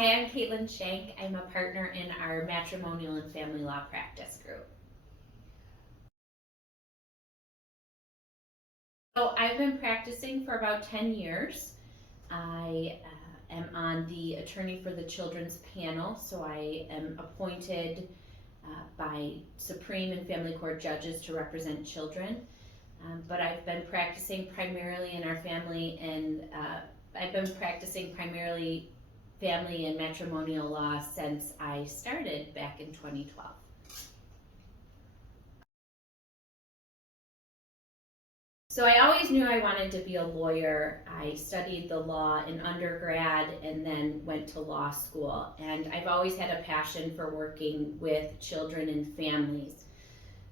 Hi, I'm Caitlyn Shank. I'm a partner in our matrimonial and family law practice group. So I've been practicing for about 10 years. I am on the attorney for the children's panel, so I am appointed by Supreme and Family Court judges to represent children. But I've been practicing primarily in our family, and I've been practicing primarily family and matrimonial law since I started back in 2012. So I always knew I wanted to be a lawyer. I studied the law in undergrad and then went to law school. And I've always had a passion for working with children and families.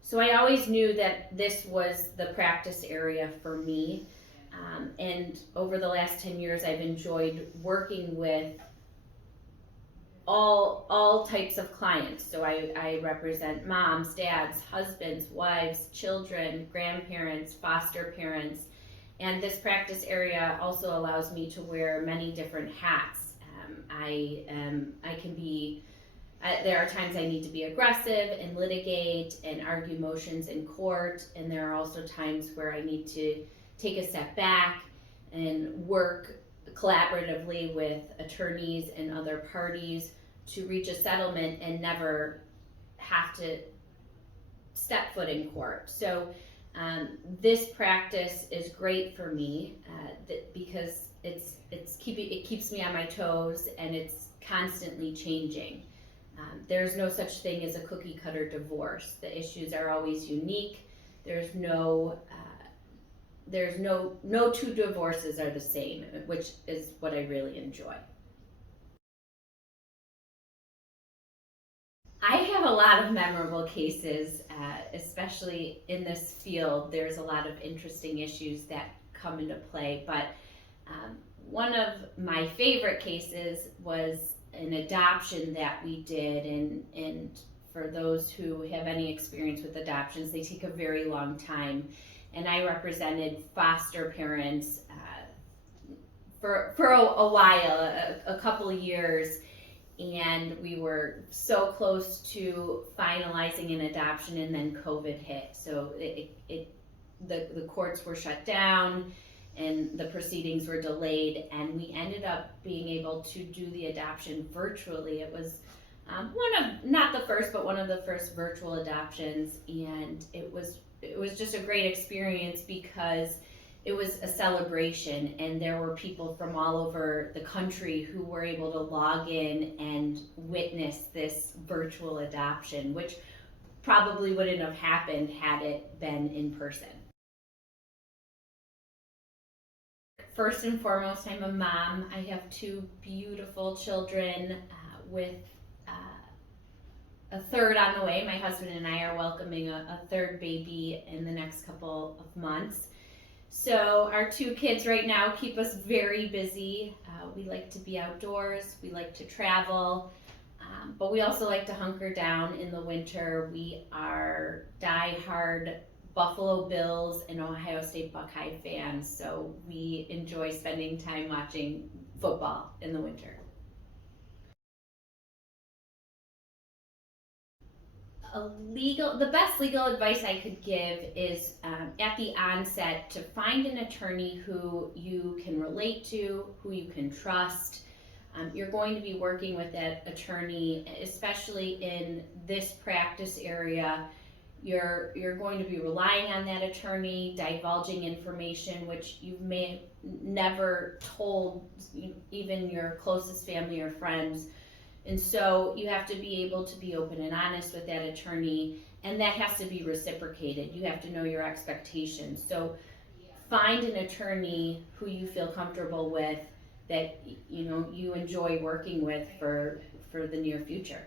So I always knew that this was the practice area for me. And over the last 10 years, I've enjoyed working with all types of clients. So I represent moms, dads, husbands, wives, children, grandparents, foster parents, and this practice area also allows me to wear many different hats. I can be there are times I need to be aggressive and litigate and argue motions in court, and there are also times where I need to take a step back and work collaboratively with attorneys and other parties to reach a settlement and never have to step foot in court. So this practice is great for me because it keeps me on my toes, and it's constantly changing. There's no such thing as a cookie cutter divorce. The issues are always unique. There's no two divorces are the same, which is what I really enjoy. I have a lot of memorable cases, especially in this field. There's a lot of interesting issues that come into play, but one of my favorite cases was an adoption that we did, and for those who have any experience with adoptions, they take a very long time. And I represented foster parents for a while, a couple of years, and we were so close to finalizing an adoption, and then COVID hit. So the courts were shut down and the proceedings were delayed, and we ended up being able to do the adoption virtually. It was not the first, but one of the first virtual adoptions, and it was just a great experience because it was a celebration, and there were people from all over the country who were able to log in and witness this virtual adoption, which probably wouldn't have happened had it been in person. First and foremost, I'm a mom. I have two beautiful children with a third on the way. My husband and I are welcoming a third baby in the next couple of months. So our two kids right now keep us very busy. We like to be outdoors, we like to travel, but we also like to hunker down in the winter. We are die-hard Buffalo Bills and Ohio State Buckeye fans, so we enjoy spending time watching football in the winter. The best legal advice I could give is at the onset to find an attorney who you can relate to, who you can trust. You're going to be working with that attorney, especially in this practice area. You're going to be relying on that attorney, divulging information which you may never told even your closest family or friends. And so you have to be able to be open and honest with that attorney, and that has to be reciprocated. You have to know your expectations. So find an attorney who you feel comfortable with, that you enjoy working with for the near future.